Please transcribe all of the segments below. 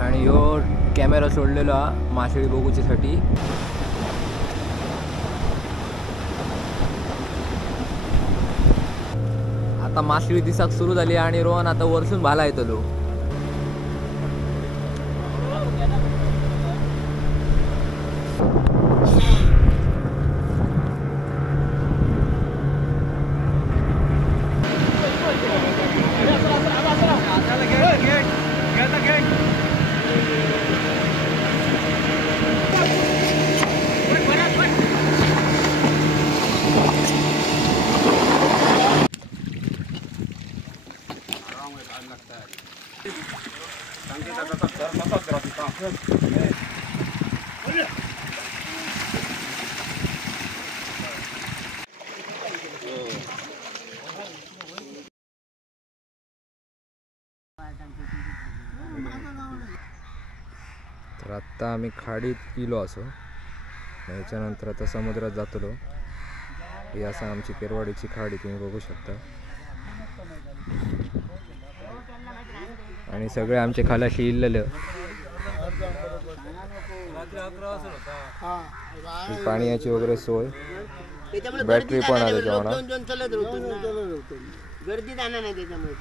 आणि ह्यो कॅमेरा सोडलेलो हा मासळी बघूच्यासाठी. आता मासळी दिसाक सुरू झाली आणि रोहन आता वरसून भाला येतलो. तर आता आम्ही खाडीत इलो असो. याच्यानंतर आता समुद्रात जातलो. ही असा आमची केरवाडीची खाडी तुम्ही बघू शकता. आणि सगळे आमचे खालाशी इल्लेले. पाण्याची वगैरे सोय, बॅटरी पण आहे त्याच्यावर. गर्दी जाणार नाही त्याच्यामुळे.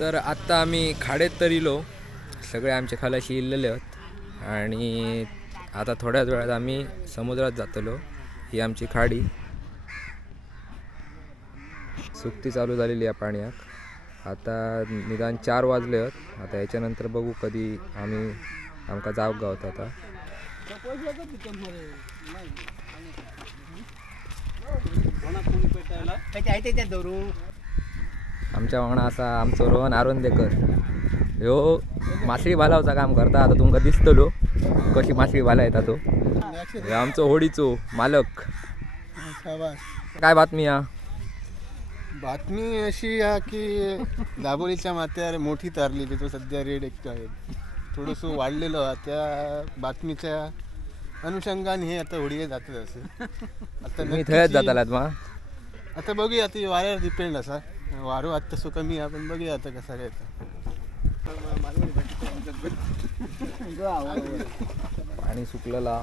तर आता आम्ही खाडीत तर इलो. सगळे आमचे खालाशी इल्लेले आहेत आणि आता थोड्याच वेळात आम्ही समुद्रात जातलो. ही आमची खाडी. सुकती चालू झालेली आहे पाण्यात. आता निदान 4 वाजले आहेत. आता याच्यानंतर बघू कधी आम्ही आमका जाव गावत. आता आमच्या वांगडा असा आमचो रोहन आरोंदेकर. ह्यो मासळी भालावचा काम करता. आता तुमका दिसतलो कशी मासळी भाला येता तो. आमचो होडीचो मालक. काय बातमी हा? बातमी अशी आहे की दाबोलीच्या माथ्यावर मोठी तारलेली. तो सध्या रेड एक आहे थोडंसं वाढलेलं आहे. त्या बातमीच्या अनुषंगाने हे आता होडीये जातात असे. आता मी थंयच जातालात मग. आता बघूया. आता वाऱ्यावर डिपेंड असा. वारो आता तसं कमी आहे पण बघूया आता कसा येतं. पाणी सुकलेला.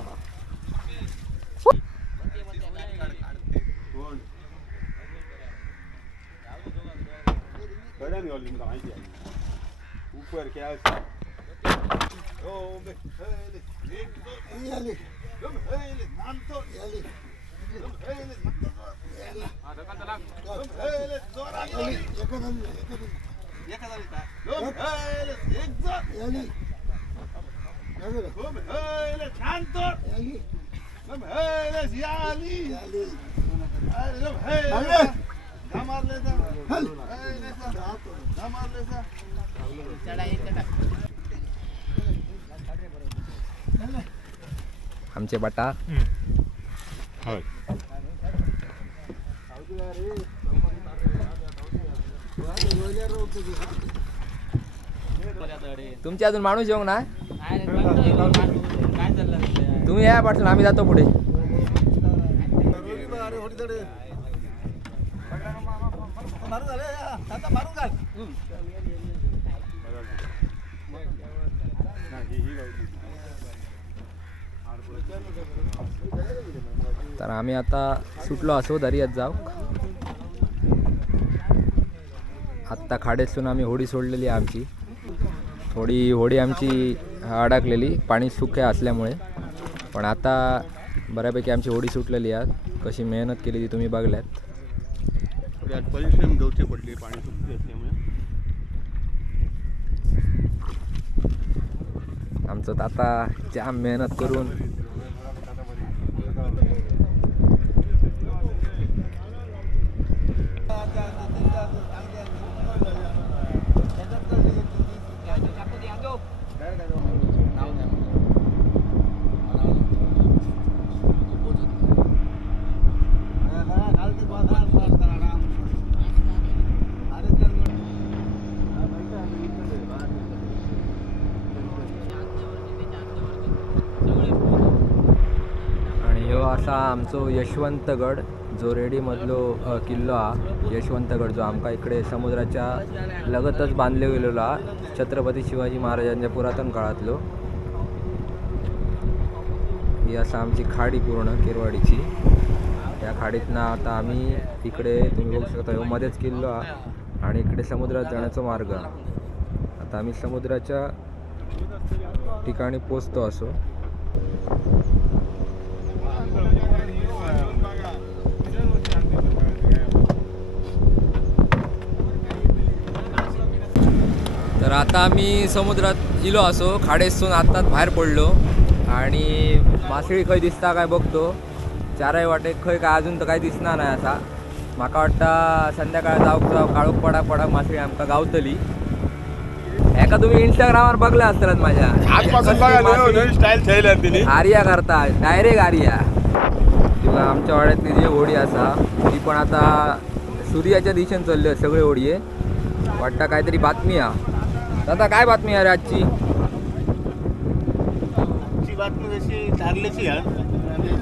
आमचे बटा तुमचे अजून माणूस येऊ ना. तुम्ही या पाठवून आम्ही जातो पुढे. तर आम्ही आता सुटलो असो दर्यात जाऊ. आत्ता खाडीतून आम्ही होडी सोडलेली आहे आमची. थोडी होडी आमची अडकलेली पाणी सुके असल्यामुळे. पण आता बऱ्यापैकी आमची होडी सुटलेली आहे. कशी मेहनत केली ती तुम्ही बघल्यात. परिश्रम गवचे पडले पाणी सुकले असल्यामुळे. आमचं आता जाम मेहनत करून आमचो यशवंतगड जो रेडीमधलो किल्लो हा यशवंतगड जो आमका इकडे समुद्राच्या लगतच बांधले गेलेलो हा छत्रपती शिवाजी महाराजांच्या पुरातन काळातलो. ही असा आमची खाडी पूर्ण केरवाडीची. त्या खाडीतनं आता आम्ही इकडे तुम्ही बघू शकता मध्येच किल्लो हा आणि इकडे समुद्रात जाण्याचा मार्ग. आता आम्ही समुद्राच्या ठिकाणी पोचतो असो. तर आता आम्ही समुद्रात इलो असो खाडेसून आताच बाहेर पडलो आणि मासळी खंय दिसता काय बघतो. चारय वाटेक खंय काय अजून तर काय दिसणार नाही. असा म्हाका वाटता संध्याकाळ जावक काळोख पडाक मासळी आमकां गावतली. एका तुम्ही इंस्टाग्रामवर बघला असतात माझ्या आर्या करता डायरेक्ट आर्या. किंवा आमच्या वाड्यातली जी होडी असा ती पण आता सूर्याच्या दिशेने चालली सगळे होडी आहे. वाटतं काहीतरी बातमी आहे. आता काय बातमी आहे आजची? बातमी जशी तारलेची आहे.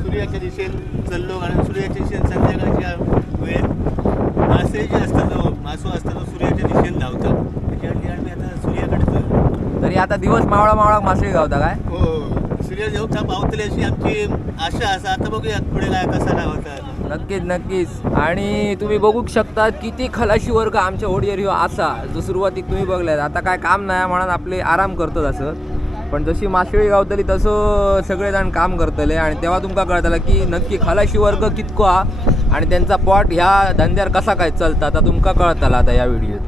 सूर्याच्या दिशेने चाललो आणि सूर्याच्या दिशेने संध्याकाळच्या वेळेत मासे जे असतात मासो असतात तो सूर्याच्या दिशेने धावतात. त्याच्यासाठी आम्ही आता सूर्याकडे चाललो. तरी आता दिवस मावळा मासळी गावता काय? हो सूर्य जेव्हा पावतले अशी आमची आशा असा. आता बघूया पुढे काय कसा गावता. नक्कीच. आणि तुम्ही बघू शकता किती खलाशी वर्ग आमच्या होडीवर ह्यो असा जो सुरुवातीक तुम्ही बघल्यात. आता काय काम नाही म्हणून आपले आराम करतात असं. पण जशी मासळी गावतली तसं सगळेजण काम करतले आणि तेव्हा तुमका कळतलं की नक्की खलाशी वर्ग कितको हा आणि त्यांचा पॉट ह्या धंद्यावर कसा काय चलता आता तुमका कळतला आता या व्हिडिओत.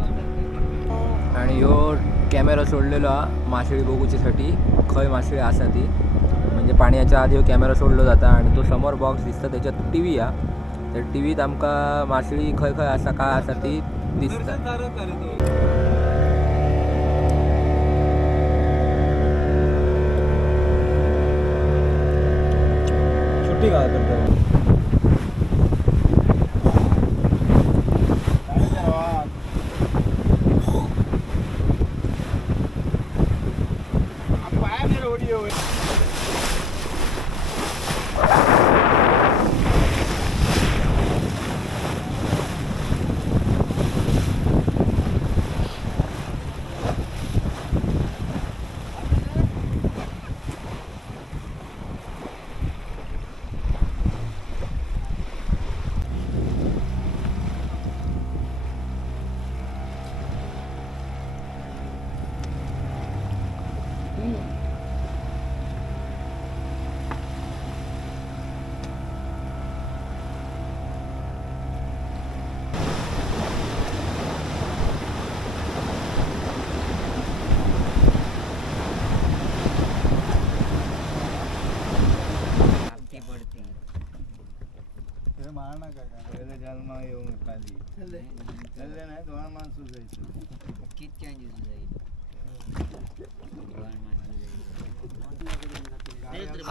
आणि ह्यो कॅमेरा सोडलेलो हा मासळी बघूच्यासाठी. खंय मासळी असा ती म्हणजे पाण्याच्या आधी कॅमेरा सोडलो जाता आणि तो समोर बॉक्स दिसता त्याच्यात टी हा. त्या टीव्हीत आमकां मासळी खंय खंय असा काय असा ती दिसता. छुट्टी का करता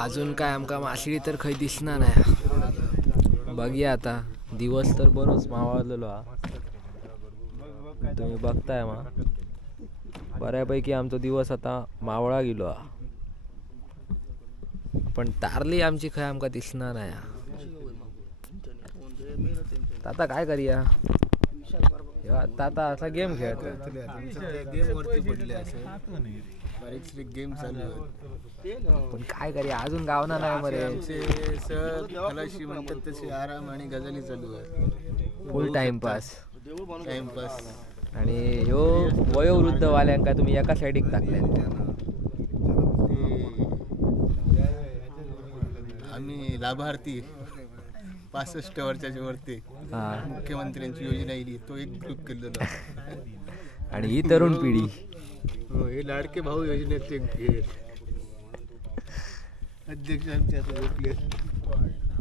अजून काय आमका मासळी तर खंय दिसना नाही. बघूया आता. दिवस तर बरोच मावळलेलो हा तुम्ही बघताय मा. बऱ्यापैकी आमचा दिवस आता मावळा गेलो हा. पण तारली आमची खंय आमका दिसना नाही. आता काय करूया आता असा गेम खेळतो. गेम चालू पण काय करूया अजून गावना नाही मरे. खलाशी म्हणतात तसे आराम आणि गजाली चालू आहे. फुल टाइमपास. आणि ह्यो वयोवृद्ध वाल्यांका तुम्ही एका साईडीक टाकल्यात. आम्ही लाभार्थी 65 वर्षाच्या वरती मुख्यमंत्र्यांची योजना येईल तो एक ग्रुप केलेला. आणि ही तरुण पिढी हे लाडके भाऊ योजनेचे अध्यक्ष आमचे आता भेटले.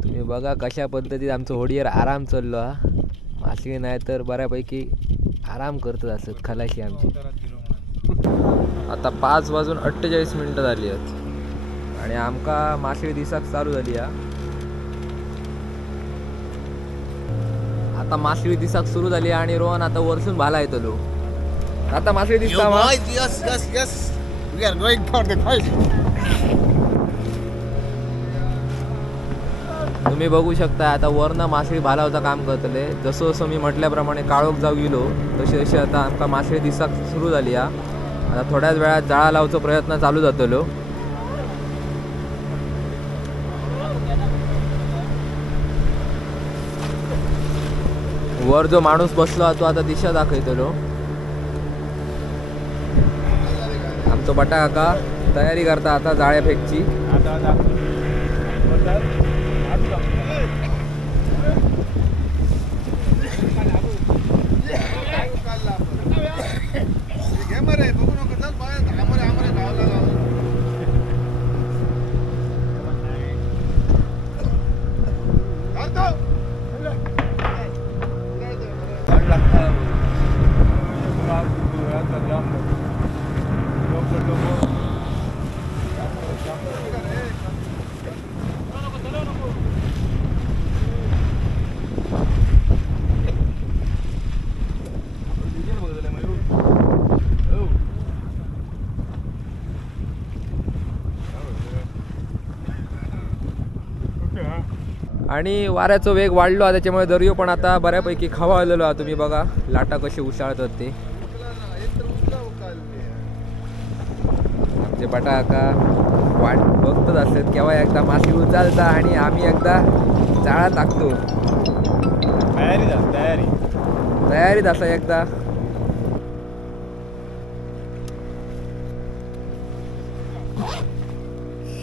तुम्ही बघा कशा पद्धतीत आमचं होडीवर आराम चाललो हा. मासळी नाही तर बऱ्यापैकी आराम करत असत खलाशी आमची. आता 5:48 झाली आहेत आणि आमका मासळी दिसाक चालू झाली हा. आता मासळी दिसाक सुरू झाली आणि रोहन आता वरसून भाला येतलो. आता मासळी दिसता We are going for the fight. तुम्ही बघू शकता आता वरनं मासळी भालावचा काम करतले. जसं जसं मी म्हटल्याप्रमाणे काळोख जाऊ गेलो तशी तशी आता आमका मासळी दिसाक सुरू झाली हा. आता थोड्याच वेळात जाळा लावचो प्रयत्न चालू जातलो. वर जो माणूस बसलो तो आता दिशा दाखवतलो. आमचो बटा काका तयारी करता आता जाळ्या फेकची. आणि वाऱ्याचा वेग वाढलो त्याच्यामुळे दर्यो पण आता बऱ्यापैकी खवळलेलो आहे. तुम्ही बघा लाटा कशी उशाळतात ते. आमचे बटा काका वाट बघतच असतात केव्हा एकदा मासे उचलता आणि आम्ही एकदा जाळा टाकतो. तयारीत असा एकदा.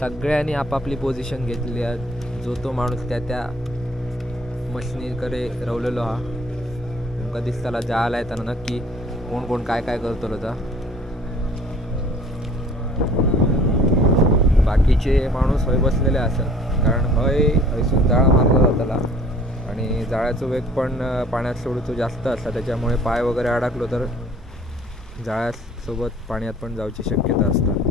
सगळ्यांनी आपापली पोझिशन घेतली आहे. जो तो माणूस त्या त्या मशिनीकडे रवलेलो हा. तुमका दिसताला जाळा येताना नक्की कोण कोण काय काय करतो होता. बाकीचे माणूस हय बसलेले असतात कारण हयसून जाळा मारला जाताला आणि जाळ्याचं वेग पण पाण्यात सोडतो जास्त असता. त्याच्यामुळे पाय वगैरे अडकलो तर जाळ्यासोबत पाण्यात पण जाऊची शक्यता असतात.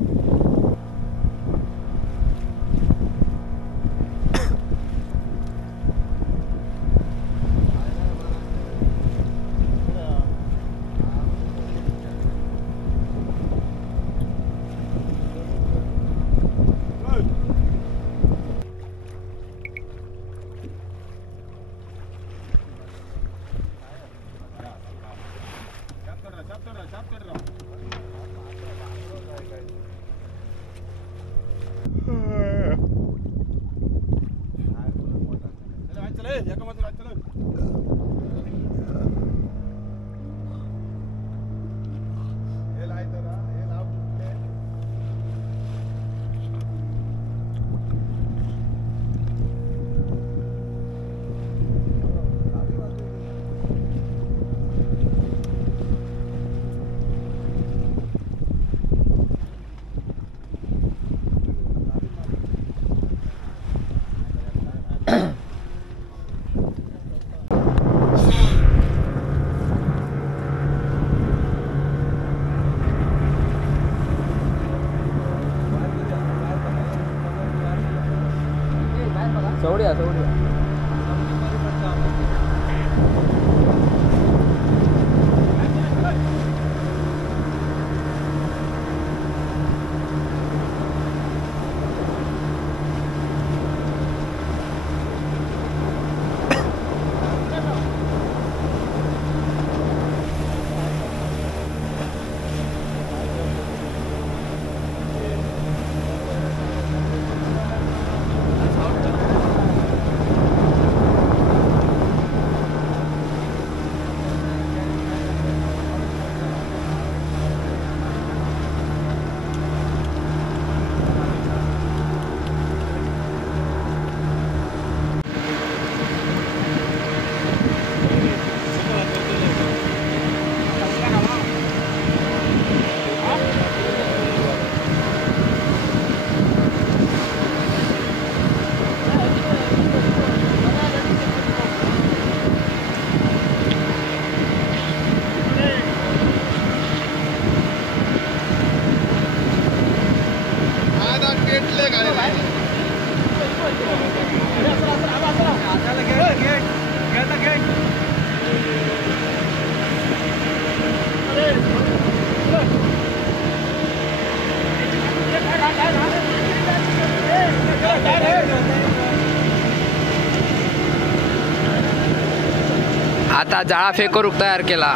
आता जाळा फेक करूक तयार केला.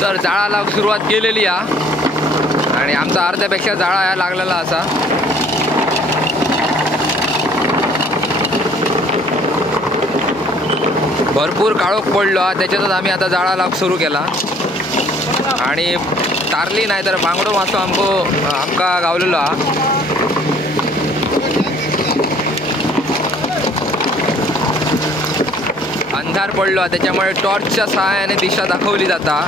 तर जाळाला सुरुवात केलेली आणि आमचा अर्ध्यापेक्षा जाळा लागलेला असा. भरपूर काळोख पडलो त्याच्यातच आम्ही आता जाळाला सुरू केला आणि तारली नाही तर बांगडो मासो आमका गावलेलो. अंधार पडलो त्याच्यामुळे टॉर्चच्या सहाय्याने दिशा दाखवली जाता.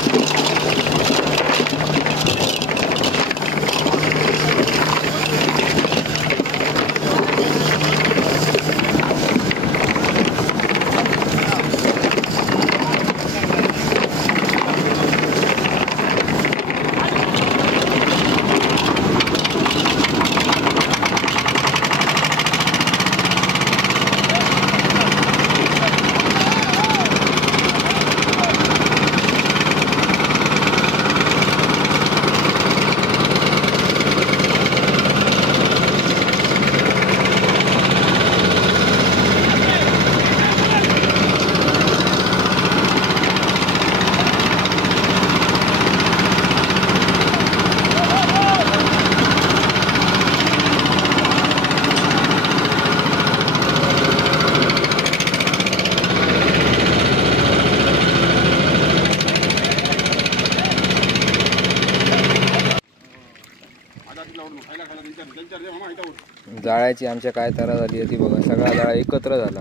जाळ्याची आमच्या काय तरा झाली ती बघा. सगळा जाळा एकत्र झाला.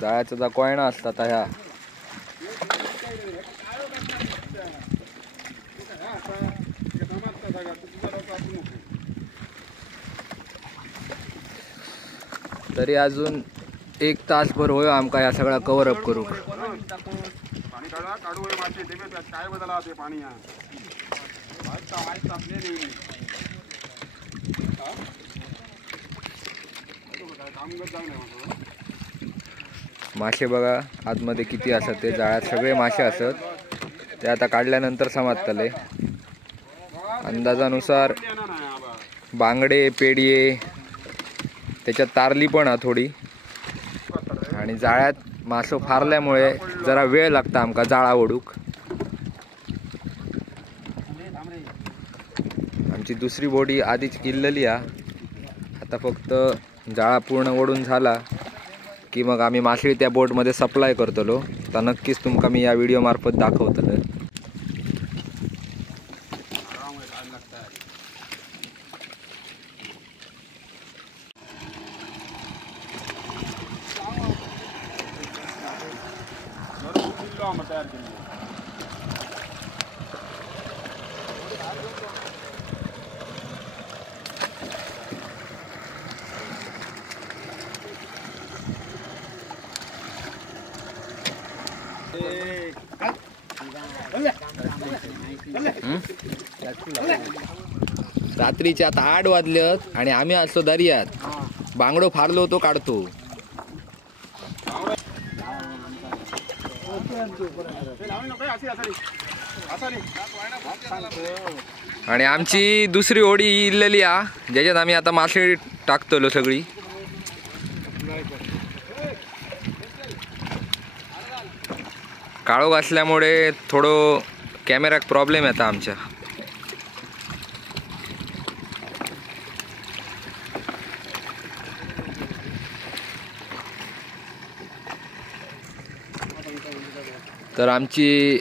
जाळ्याचा जो कोयणा असता ह्या तरी अजून 1 तासभर होय आमका ह्या सगळा कव्हर अप करू. मासे बघा आतमध्ये किती असत. ते जाळ्यात सगळे मासे असत. ते आता काढल्यानंतर समजतले. अंदाजानुसार बांगडे पेडिये त्याच्यात तारली पण थोडी. आणि जाळ्यात मासो फारल्यामुळे जरा वेळ लागता आमका जाळा ओढूक. आमची दुसरी बोडी आधीच इल्लली आता फक्त जाळा पूर्ण ओढून झाला की मग आम्ही मासळी त्या बोटमध्ये सप्लाय करतलो. तर नक्कीच तुमका मी या व्हिडिओ मार्फत दाखवतलो. रात्रीचे आता 8 वाजलेत आणि आम्ही असतो दर्यात. बांगडो फारलो तो काढतो. आणि आमची दुसरी होडी इल्लेली ज्याच्यात आम्ही आता मासे टाकतलो सगळी. काळोख असल्यामुळे थोडो कॅमेराक प्रॉब्लेम येता आमच्या. तर आमची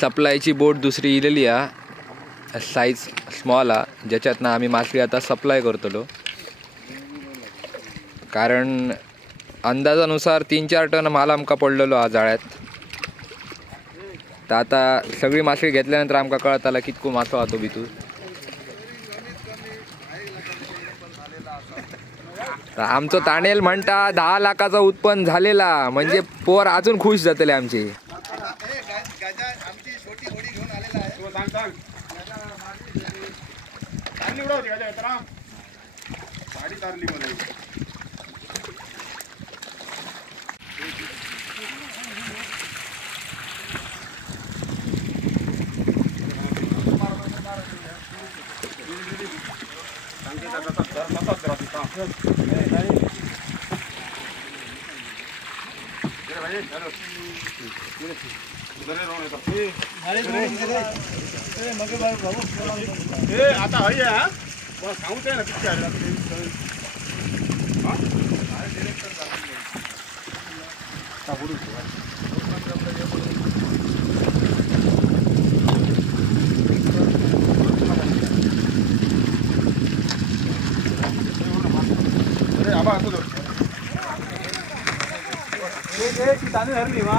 सप्लायची बोट दुसरी इलेली साईज स्मॉल हा, ज्याच्यातनं आम्ही मासळी आता सप्लाय करतलो. कारण अंदाजानुसार 3-4 टन माल आमका पडलेलो हा जाळ्यात. तर आता सगळी मासळी घेतल्यानंतर आमका कळताला कितको मासो हा तो भितूर. आमचं ताणेल म्हणता 10 लाखाचा उत्पन्न झालेला, म्हणजे पोर अजून खुश जातले आमचे. आता हय सांगते ना पिक्चर आबा असू दो ताने धरली मा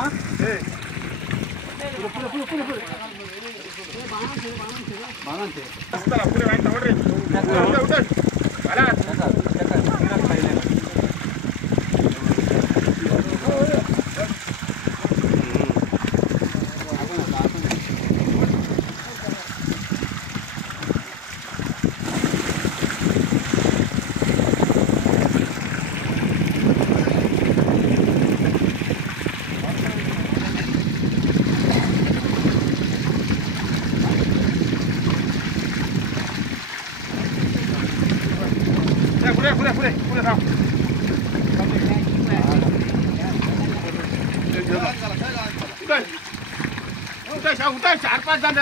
पुढे थांब उठाय 4-5 जण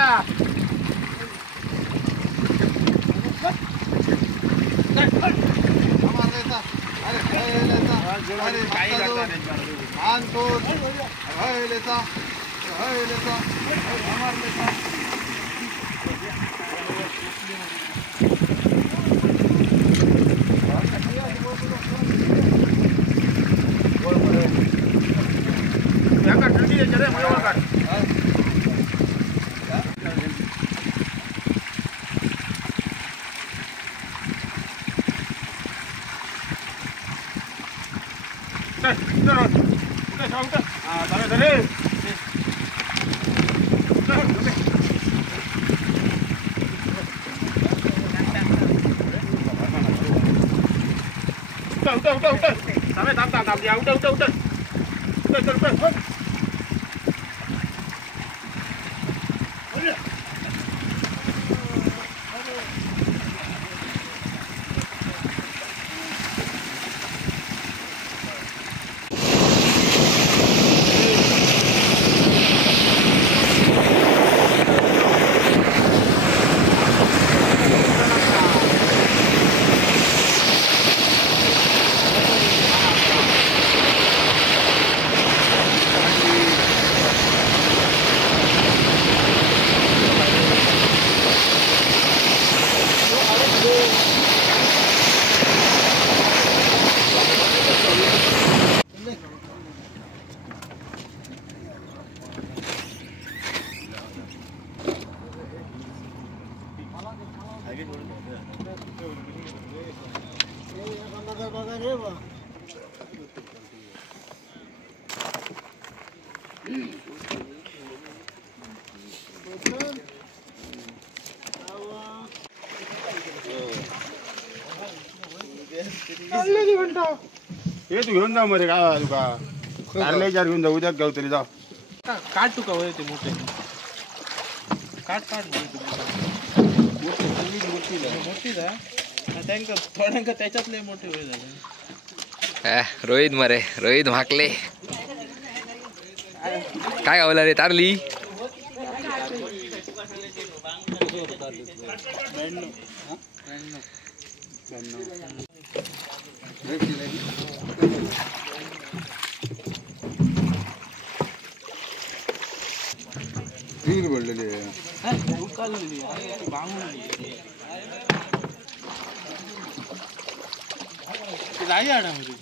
हे तू घेऊन जा मरे काय तुका कारल्याच्या घेऊन जा उद्या गाव तरी जा काट तुका होय ते मोठे काट मोठी त्यांका थोड्यांका त्याच्यातले मोठे होय झाले. रोहित मरे रोहित म्हाकले काय गावला रे तारली रील पडलेली आहे जाई आडामध्ये